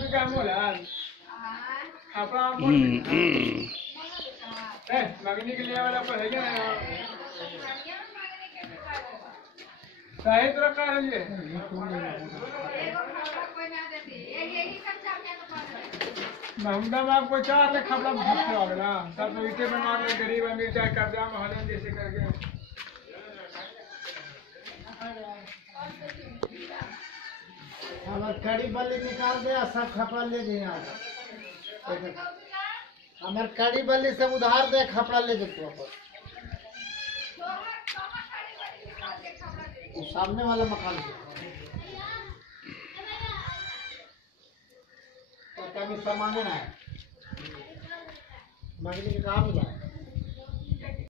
भी काम होला अपना मांगने के लिए वाला पर है क्या साहित्य रखा है ये हमदा में आपको चार लाख खपड़ा भूखते हो ना सब तो इटे बनवा के गरीब अमीर चाहे कर्जा में हलन जैसे करके हमार कड़ी बल्ली निकाल दे सब खपड़ा ले जाए आज हमार कड़ी बल्ली सब उधार दे खपड़ा ले जाते वापस सामने वाला मकान तो कभी सामान ना है मांगने के काम मिला